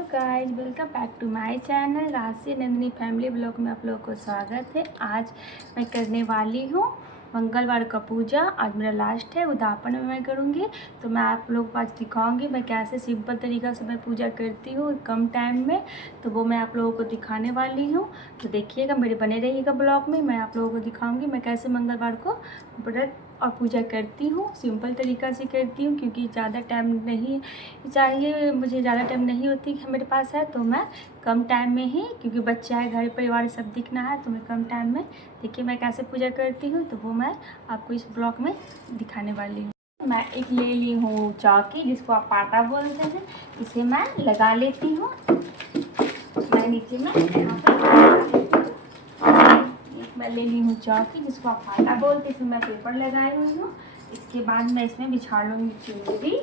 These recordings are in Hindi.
Hello guys, welcome back to my channel Rashi Nandini family blog में आप लोगों को स्वागत है। आज मैं करने वाली हूँ मंगलवार का पूजा। आज मेरा लास्ट है, उद्यापन में मैं करूँगी। तो मैं आप लोगों को आज दिखाऊंगी मैं कैसे सिंपल तरीक़ा से मैं पूजा करती हूँ कम टाइम में। तो वो मैं आप लोगों को दिखाने वाली हूँ। तो देखिएगा, मेरे बने रहिएगा ब्लॉग में। मैं आप लोगों को दिखाऊँगी मैं कैसे मंगलवार को व्रत और पूजा करती हूँ। सिंपल तरीक़ा से करती हूँ क्योंकि ज़्यादा टाइम नहीं चाहिए, मुझे ज़्यादा टाइम नहीं होती है मेरे पास है। तो मैं कम टाइम में ही, क्योंकि बच्चा है, घर परिवार सब दिखना है, तो मैं कम टाइम में देखिए मैं कैसे पूजा करती हूँ। तो वो मैं आपको इस ब्लॉग में दिखाने वाली हूँ। मैं एक ले ली हूँ चौकी, जिसको आप पाटा बोलते हैं। इसे मैं लगा लेती हूँ। मैं नीचे में यहाँ पर मैं ले ली हूँ चौकी, जिसको आप पाटा बोलते हैं। इसमें मैं पेपर लगाई हुई हूँ। इसके बाद मैं इसमें बिछा लूँगी चुनरी।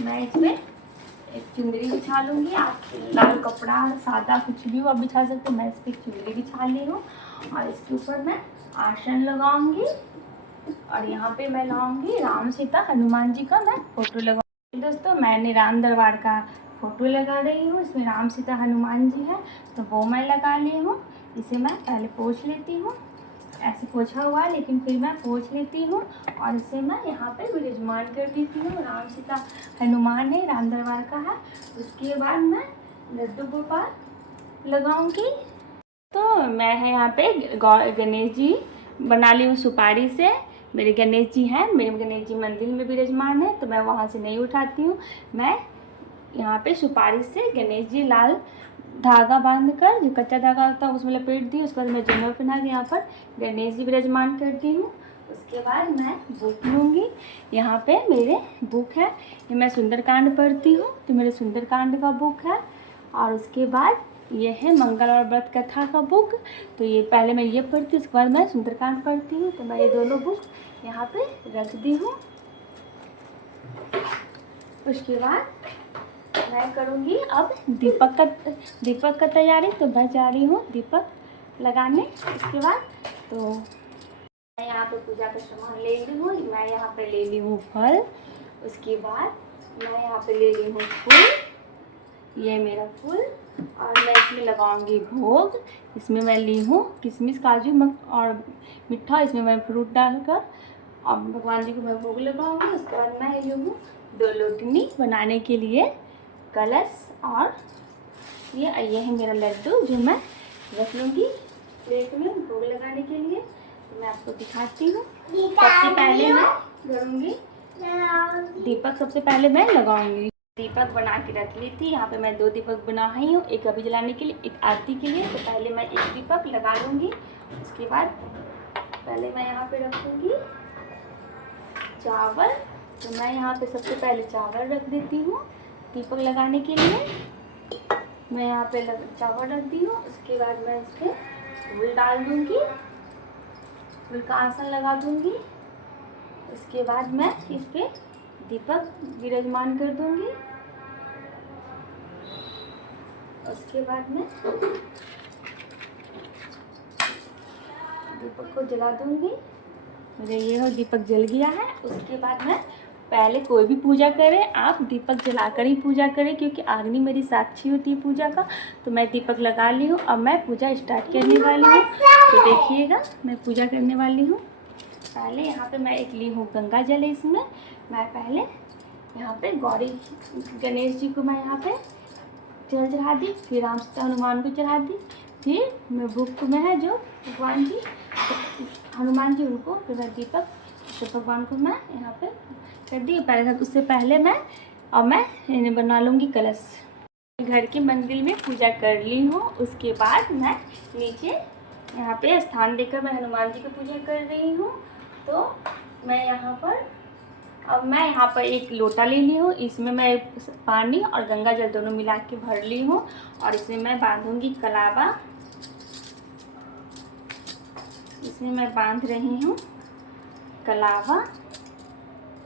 मैं इसमें एक चुनरी बिछा लूँगी। आप लाल कपड़ा सादा कुछ भी वो आप बिछा सकते हो। मैं इस पर चुनरी बिछा ली हूँ और इसके ऊपर मैं आसन लगाऊंगी। और यहाँ पे मैं लाऊंगी राम सीता हनुमान जी का मैं फ़ोटो लगाऊंगी। दोस्तों, मैंने राम दरबार का फ़ोटो लगा रही हूँ। इसमें राम सीता हनुमान जी है, तो वो मैं लगा ली हूँ। इसे मैं पहले पोंछ लेती हूँ। ऐसे पोछा हुआ है, लेकिन फिर मैं पोंछ लेती हूँ और इसे मैं यहाँ पे विराजमान कर देती हूँ। राम सीता हनुमान है, राम दरबार का है। उसके बाद मैं लड्डू गोपाल लगाऊंगी। तो मैं है यहाँ पे गणेश जी बना ली हूँ सुपारी से। मेरे गणेश जी हैं, मेरे गणेश जी मंदिर में विराजमान है, तो मैं वहाँ से नहीं उठाती हूँ। मैं यहाँ पे सुपारी से गणेश जी लाल धागा बांधकर, जो कच्चा धागा होता है उसमें लपेट दी। उसके बाद मैं झूमर पहना के यहाँ पर गणेश जी विराजमान करती हूँ। उसके बाद मैं बुक लूँगी। यहाँ पे मेरे बुक है, ये मैं सुंदरकांड पढ़ती हूँ, तो मेरे सुंदरकांड का बुक है। और उसके बाद ये है मंगल और व्रत कथा का बुक। तो ये पहले मैं ये पढ़ती हूँ, उसके बाद मैं सुंदरकांड पढ़ती हूँ। तो मैं ये दोनों बुक यहाँ पे रख दी हूँ। उसके बाद मैं करूँगी अब दीपक का तैयारी। तो मैं जा रही हूँ दीपक लगाने। उसके बाद तो मैं यहाँ पे पूजा का सामान ले ली हूँ। मैं यहाँ पे ले ली हूँ फल। उसके बाद मैं यहाँ पे ले ली हूँ फूल, ये मेरा फूल। और मैं इसमें लगाऊंगी भोग। इसमें मैं ली हूँ किशमिश, काजू और मिठा। इसमें मैं फ्रूट डालकर और भगवान जी को मैं भोग लगाऊंगी। उसके बाद मैं ली हूँ 2 लोटनी बनाने के लिए कलश। और ये है मेरा लड्डू, जो मैं रख लूँगी प्लेट में भोग लगाने के लिए। तो मैं आपको दिखाती हूँ। सबसे पहले मैं करूँगी दीपक, सबसे पहले मैं लगाऊंगी। दीपक बना के रख ली थी। यहाँ पे मैं 2 दीपक बनाई हूँ, एक अभी जलाने के लिए, एक आरती के लिए। तो पहले मैं एक दीपक लगा लूँगी। उसके बाद पहले मैं यहाँ पे रखूँगी चावल। तो मैं यहाँ पे सबसे पहले चावल रख देती हूँ दीपक लगाने के लिए। मैं यहाँ पे चावल रख दी हूँ। उसके बाद मैं इस पर फूल डाल दूँगी, फूल का आसन लगा दूँगी। उसके बाद मैं इस पर दीपक विराजमान कर दूँगी। उसके बाद मैं दीपक को जला दूँगी। मेरे ये हो दीपक जल गया है। उसके बाद मैं पहले कोई भी पूजा करें, आप दीपक जलाकर ही पूजा करें, क्योंकि अग्नि मेरी साक्षी होती है पूजा का। तो मैं दीपक लगा ली हूँ। अब मैं पूजा स्टार्ट करने वाली हूँ। तो देखिएगा, मैं पूजा करने वाली हूँ। पहले यहाँ पे मैं एक ली हूँ गंगा जल। इसमें मैं पहले यहाँ पे गौरी गणेश जी को मैं यहाँ पे जल चढ़ा दी, फिर राम सीता हनुमान को चढ़ा दी। फिर मैं बुक में है जो भगवान जी हनुमान जी, उनको फिर मैं दीपक तो भगवान को मैं यहाँ पे कर दी। पहले उससे पहले मैं इन्हें बना लूँगी कलश। घर के मंदिर में पूजा कर ली हूँ। उसके बाद मैं नीचे यहाँ पे स्थान देकर मैं हनुमान जी की पूजा कर रही हूँ। तो मैं यहाँ पर एक लोटा ले ली हूँ। इसमें मैं पानी और गंगा जल दोनों मिला के भर ली हूँ। और इसमें मैं बांधूंगी कलावा। इसमें मैं बांध रही हूँ कलावा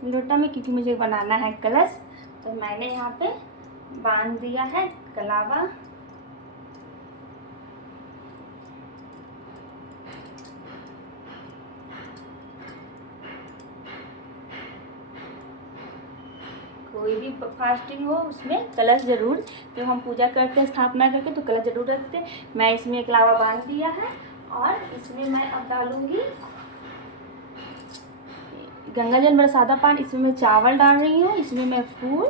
लोटा में, क्योंकि मुझे बनाना है कलश। तो मैंने यहाँ पे बांध दिया है कलावा। कोई भी फास्टिंग हो उसमें कलश ज़रूर, जब हम पूजा करते हैं स्थापना करके तो कलश ज़रूर रखते हैं। मैं इसमें एक लावा बांध दिया है और इसमें मैं अब डालूँगी गंगा जल मेरा सादा पानी। इसमें मैं चावल डाल रही हूँ, इसमें मैं फूल,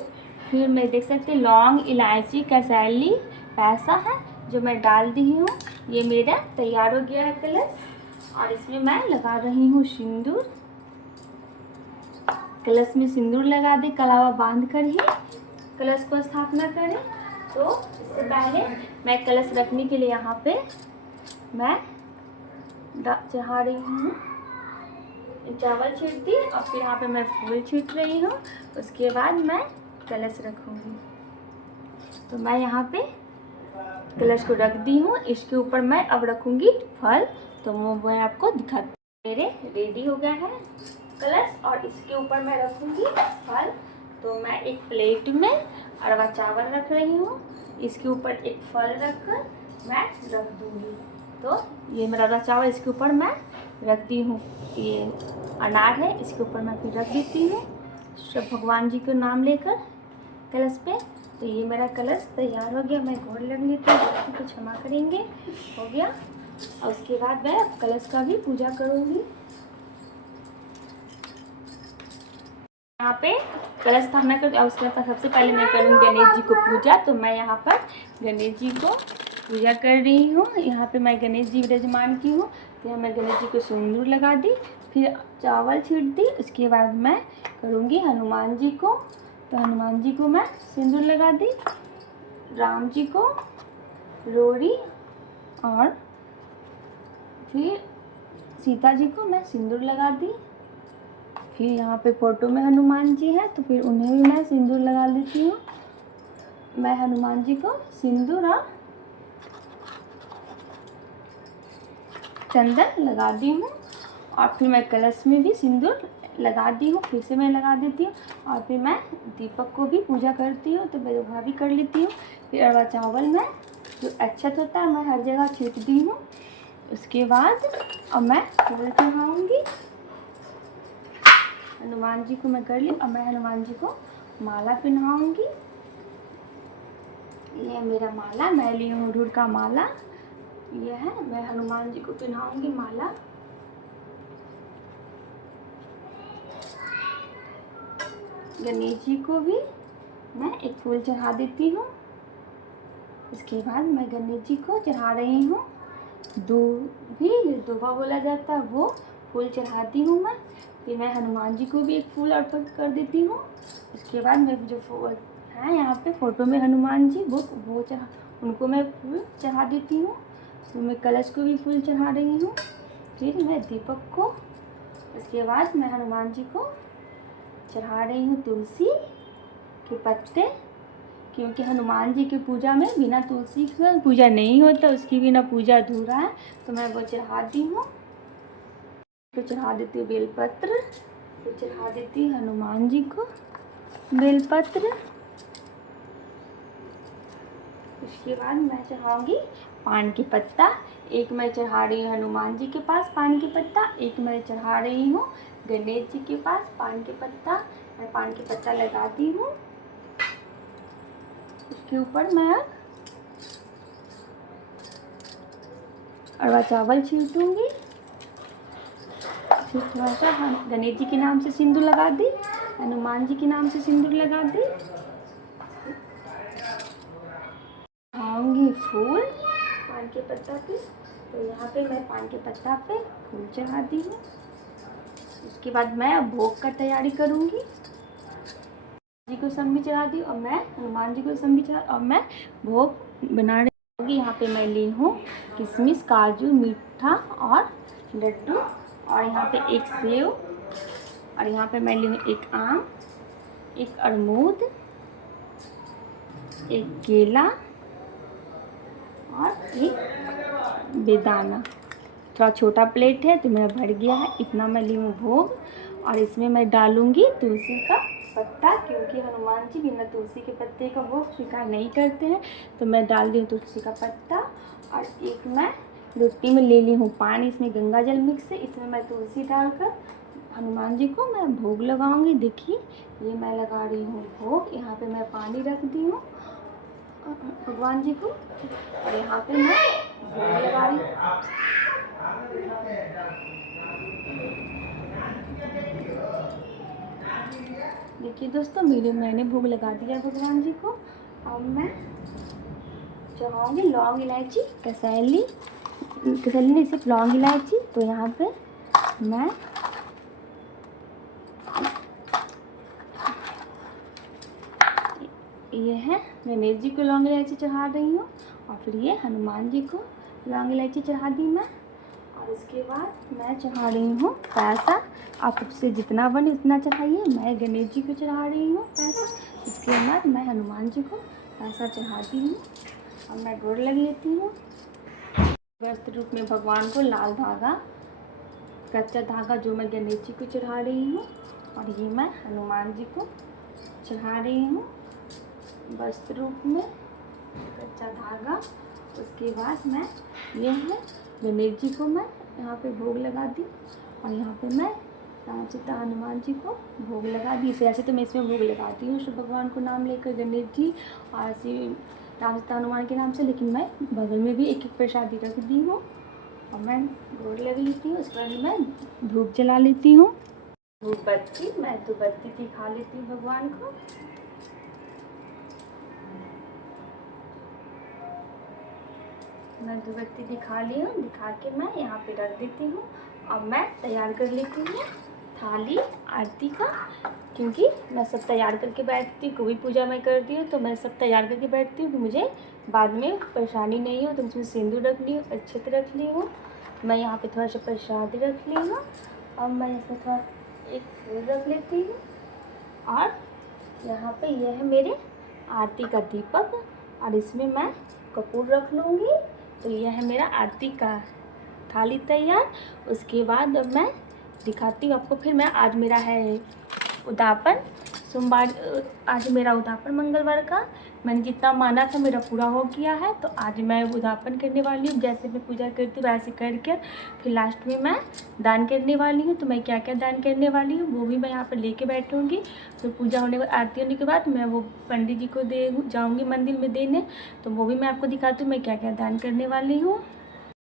फिर मैं देख सकते हैं लौंग, इलायची, कसैली, पैसा है जो मैं डाल दी हूँ। ये मेरा तैयार हो गया है कलश। और इसमें मैं लगा रही हूँ सिंदूर। कलश में सिंदूर लगा दे, कलावा बांध कर ही कलश को स्थापना करें। तो इससे पहले मैं कलश रखने के लिए यहाँ पे मैं चढ़ा रही हूँ चावल छीट दी और फिर यहाँ पे मैं फूल छीट रही हूँ। उसके बाद मैं कलश रखूँगी। तो मैं यहाँ पे कलश को रख दी हूँ। इसके ऊपर मैं अब रखूँगी फल, तो वो मैं आपको दिखाती हूँ। मेरे रेडी हो गया है कलश और इसके ऊपर मैं रखूँगी फल। तो मैं एक प्लेट में अरवा चावल रख रही हूँ, इसके ऊपर एक फल रखकर मैं रख दूँगी। तो ये मेरा अरवा चावल इसके ऊपर मैं रखती हूँ। ये अनार है, इसके ऊपर मैं फिर रख देती हूँ सब भगवान जी का नाम लेकर कलश पे। तो ये मेरा कलश तैयार हो गया। मैं गोड़ लग लेती हूँ, गलती को क्षमा करेंगे, हो गया। और उसके बाद मैं कलश का भी पूजा करूँगी। यहाँ पे कलश स्थापना कर उसके बाद सबसे पहले मैं करूँगी गणेश जी को पूजा। तो मैं यहाँ पर गणेश जी को पूजा कर रही हूँ। यहाँ पे मैं गणेश जी विराजमान की हूँ। तो यहाँ मैं गणेश जी को सिंदूर लगा दी, फिर चावल छीट दी। उसके बाद मैं करूँगी हनुमान जी को। तो हनुमान जी को मैं सिंदूर लगा दी, राम जी को रोड़ी और फिर सीता जी को मैं सिंदूर लगा दी। फिर यहाँ पे फोटो में हनुमान जी है तो फिर उन्हें भी मैं सिंदूर लगा देती हूँ। मैं हनुमान जी को सिंदूर और चंदन लगा दी हूँ। और फिर मैं कलश में भी सिंदूर लगा दी हूँ, फिर से मैं लगा देती हूँ। और फिर मैं दीपक को भी पूजा करती हूँ, तो मैं वह भी कर लेती हूँ। फिर अरवा चावल में जो अक्षत होता है मैं हर जगह छीट दी हूँ। उसके बाद अब मैं फूल चढ़ाऊँगी। हनुमान जी को मैं कर ली। अब मैं हनुमान जी को माला पहनाऊँगी। ये मेरा माला, मैं ली हूँ अड़हुल का माला, ये है। मैं हनुमान जी को पहनाऊँगी माला। गणेश जी को भी मैं एक फूल चढ़ा देती हूँ। इसके बाद मैं गणेश जी को चढ़ा रही हूँ दूबा बोला जाता है, वो फूल चढ़ाती हूँ मैं। फिर मैं हनुमान जी को भी एक फूल अर्पण कर देती हूँ। उसके बाद मैं जो फूल है यहाँ पे फोटो में हनुमान जी वो उनको मैं फूल चढ़ा देती हूँ। तो मैं कलश को भी फूल चढ़ा रही हूँ। फिर मैं दीपक को, उसके बाद मैं हनुमान जी को चढ़ा रही हूँ तुलसी के पत्ते, क्योंकि हनुमान जी की पूजा में बिना तुलसी का पूजा नहीं होता, उसकी बिना पूजा अधूरा है। तो मैं वो चढ़ाती हूँ। तो चढ़ा देती हूँ बेलपत्र, तो चढ़ा देती हूँ हनुमान जी को बेलपत्र। उसके बाद मैं चढ़ाऊँगी पान के पत्ता। एक मैं चढ़ा रही हूँ हनुमान जी के पास पान के पत्ता, एक मैं चढ़ा रही हूँ गणेश जी के पास पान के पत्ता। मैं पान के पत्ता लगाती हूँ। उसके ऊपर मैं अरवा चावल छीटूँगी। फिर थोड़ा सा गणेश जी के नाम से सिंदूर लगा दी, हनुमान जी के नाम से सिंदूर लगा दी। आऊँगी फूल पान के पत्ता पे, तो यहाँ पे मैं पान के पत्ता पे फूल चढ़ाती हूँ। उसके बाद मैं अब भोग का तैयारी करूँगी। जी को सब्जी चढ़ा दी और मैं हनुमान जी को सब्जी चढ़ा और मैं भोग बना रही होगी। यहाँ पे मैं ली हूँ किशमिश, काजू, मीठा और लड्डू, और यहाँ पे एक सेव, और यहाँ पे मैं ली हूँ एक आम, एक अमरूद, एक केला और एक बेदाना। थोड़ा छोटा प्लेट है तो मेरा भर गया है, इतना मैं ली हूँ भोग। और इसमें मैं डालूँगी तुलसी का पत्ता, क्योंकि हनुमान जी बिना तुलसी के पत्ते का भोग स्वीकार नहीं करते हैं। तो मैं डाल दी हूँ तुलसी का पत्ता। और एक मैं लोटी में ले ली हूँ पानी, इसमें गंगा जल मिक्स है, इसमें मैं तुलसी डालकर हनुमान जी को मैं भोग लगाऊंगी। देखिए ये मैं लगा रही हूँ भोग। यहाँ पे मैं पानी रख दी हूँ भगवान जी को, और यहाँ पे मैं भोग लगा रही हूँ। देखिए दोस्तों मैंने भोग लगा दिया भगवान जी को। अब मैं चढ़ाऊँगी लौंग इलायची कसैली नहीं, सिर्फ लौंग इलायची। तो यहाँ पे मैं ये है गणेश जी को लौंग इलायची चढ़ा रही हूँ, और फिर ये हनुमान जी को लौंग इलायची चढ़ा दी मैं। और उसके बाद मैं चढ़ा रही हूँ पैसा। आप उससे जितना बने उतना चढ़ाइए। मैं गणेश जी को चढ़ा रही हूँ पैसा, इसके बाद मैं हनुमान जी को पैसा चढ़ाती हूँ। और मैं गोड़ लग लेती हूँ। व्यस्त रूप में भगवान को लाल धागा, कच्चा धागा जो मैं गणेश जी को चढ़ा रही हूँ, और ये मैं हनुमान जी को चढ़ा रही हूँ वस्त्र रूप में कच्चा धागा। उसके बाद मैं ये है गणेश जी को मैं यहाँ पे भोग लगा दी, और यहाँ पे मैं राम सीता हनुमान जी को भोग लगा दी। ऐसे तो मैं इसमें भोग लगाती हूँ शिव भगवान को नाम लेकर, गणेश जी और श्री राम सीता हनुमान के नाम से, लेकिन मैं बगल में भी एक एक प्रसादी रख दी हूँ और मैं भोग लगा लेती हूँ। उसके बाद मैं धूप जला लेती हूँ। धूप बत्ती मैं तो बत्ती दिखा लेती हूँ भगवान को। मैं धूपबत्ती दिखा ली हूँ, दिखा के मैं यहाँ पे रख देती हूँ। अब मैं तैयार कर लेती हूँ थाली आरती का, क्योंकि मैं सब तैयार करके बैठती हूँ। कोई पूजा मैं करती हूँ तो मैं सब तैयार करके बैठती हूँ कि मुझे बाद में परेशानी नहीं हो। तो उसमें सिंदूर रख ली हूँ, अक्षत रख ली हूँ, मैं यहाँ पे थोड़ा सा प्रसाद रख ली हूँ। अब मैं इसमें थोड़ा एक फूल रख लेती हूँ, और यहाँ पे यह है मेरे आरती का दीपक, और इसमें मैं कपूर रख लूँगी। तो यह है मेरा आरती का थाली तैयार। उसके बाद अब मैं दिखाती हूँ आपको। फिर मैं आज मेरा है उद्यापन सोमवार, आज मेरा उद्यापन मंगलवार का मैंने जितना माना था मेरा पूरा हो गया है। तो आज मैं उद्यापन करने वाली हूँ। जैसे मैं पूजा करती हूँ वैसे करके फिर लास्ट में मैं दान करने वाली हूँ। तो मैं क्या क्या दान करने वाली हूँ वो भी मैं यहाँ पर लेके बैठूँगी। तो पूजा होने के बाद, आरती होने के बाद मैं वो पंडित जी को दे जाऊँगी मंदिर में देने। तो वो भी मैं आपको दिखाती हूँ मैं क्या क्या दान करने वाली हूँ।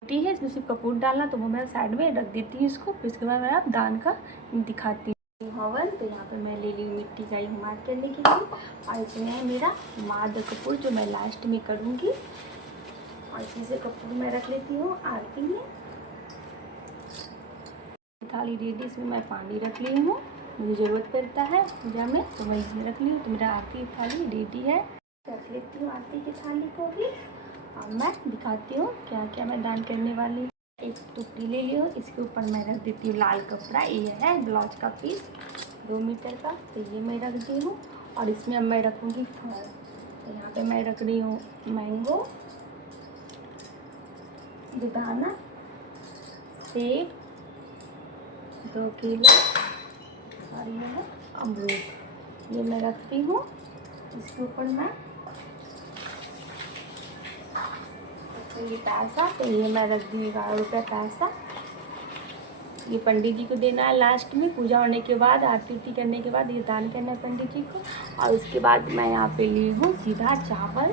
ठीक है, इसमें सिर्फ कपूर डालना, तो वो मैं साइड में रख देती हूँ इसको। फिर इसके बाद मैं आप दान का दिखाती हूँ हवन। तो यहाँ पे मैं ले ली हूँ मिट्टी का इस्तेमाल करने के लिए, और इसमें है मेरा माद कपूर जो मैं लास्ट में करूँगी। और इसी से कपूर मैं रख लेती हूँ आरती में। थाली रेडी, इसमें मैं पानी रख ली हूँ, मुझे ज़रूरत पड़ता है पूजा में तो मैं इसमें रख ली हूँ। तो मेरा आरती थाली रेडी है। रख लेती हूँ आरती की थाली को भी। अब मैं दिखाती हूँ क्या क्या मैं दान करने वाली हूँ। एक टुकड़ी ले ली हूँ, इसके ऊपर मैं रख देती हूँ लाल कपड़ा। ये है ब्लाउज का पीस 2 मीटर का, तो ये मैं रख दी हूँ। और इसमें अब मैं रखूँगी फल। तो यहाँ पे मैं रख रही हूँ मैंगो, बेदाना, सेब, 2 केला, और ये है अमरूद, ये मैं रखती हूँ। इसके ऊपर मैं ये पैसा, तो ये मैं रख दी 11 रुपये पैसा। ये पंडित जी को देना है लास्ट में पूजा होने के बाद, आरती उरती करने के बाद ये दान करना है पंडित जी को। और उसके बाद मैं यहाँ पे ली हूँ सीधा चावल,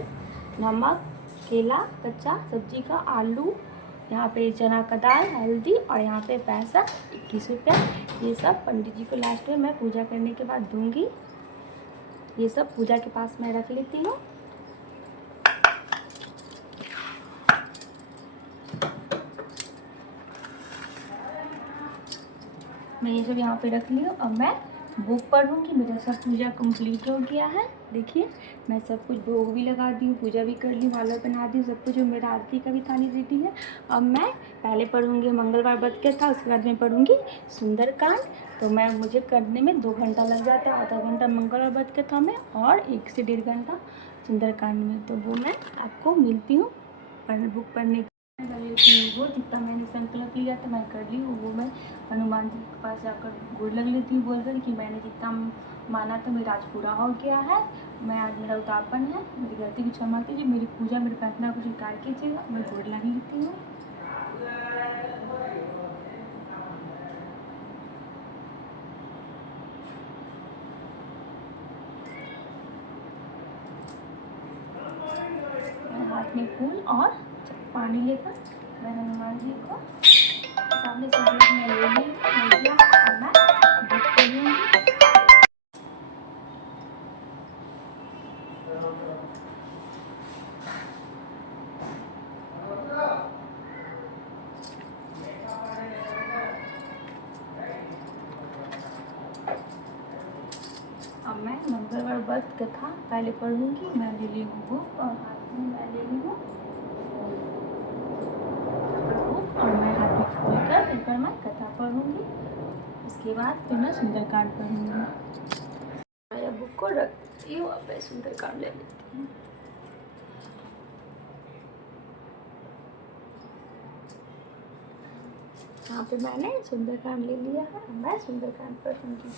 नमक, केला, कच्चा सब्जी का, आलू, यहाँ पे चना का दाल, हल्दी, और यहाँ पे पैसा 21 रुपये। ये सब पंडित जी को लास्ट में मैं पूजा करने के बाद दूँगी। ये सब पूजा के पास मैं रख लेती हूँ। मैं ये सब यहाँ पे रख ली हूँ। अब मैं भोग पढ़ूँगी। मेरा सब पूजा कंप्लीट हो गया है। देखिए मैं सब कुछ भोग भी लगा दी हूँ, पूजा भी कर ली, माला बना दी, सब कुछ। मेरा आरती का भी थाली रेडी है। अब मैं पहले पढ़ूँगी, मंगलवार व्रत का था, उसके बाद मैं पढ़ूँगी सुंदरकांड। तो मुझे करने में 2 घंटा लग जाता है, आधा घंटा मंगलवार व्रत का था मैं, और 1 से 1.5 घंटा सुंदरकांड में। तो वो मैं आपको मिलती हूँ बुक पढ़ने वो जितना मैंने संकल्प लिया था मैं कर ली हूँ। वो मैं हनुमान जी के पास जाकर गोड़ लग लेती हूँ बोलकर कि मैंने जितना माना था मेरा आज पूरा हो गया है। मैं आज मेरा उद्यापन है, मेरी गलती की क्षमा कीजिए, मेरी पूजा मेरी प्रार्थना को स्वीकार कीजिएगा। मैं गोड़ लग लेती हूँ। हाथ में फूल और पानी लेकर मैं हनुमान जी को सामने सामने में ले ली और मैं बुक कर लूँगी। अब मैं मंगलवार व्रत कथा पहले पढ़ूंगी। मैं ले ली हूँ बुक और हाथ में मैं ले ली हूँ बुक और मैं हाथ में खोल कर फिर पर मैं कथा पढ़ूंगी। उसके बाद फिर मैं सुंदरकांड पढ़ूंगी। मैं बुक को रख देती हूँ, अब मैं सुंदरकांड ले लेती हूँ। यहाँ पे मैंने सुंदरकांड ले लिया है, मैं सुंदरकांड पढ़ूंगी।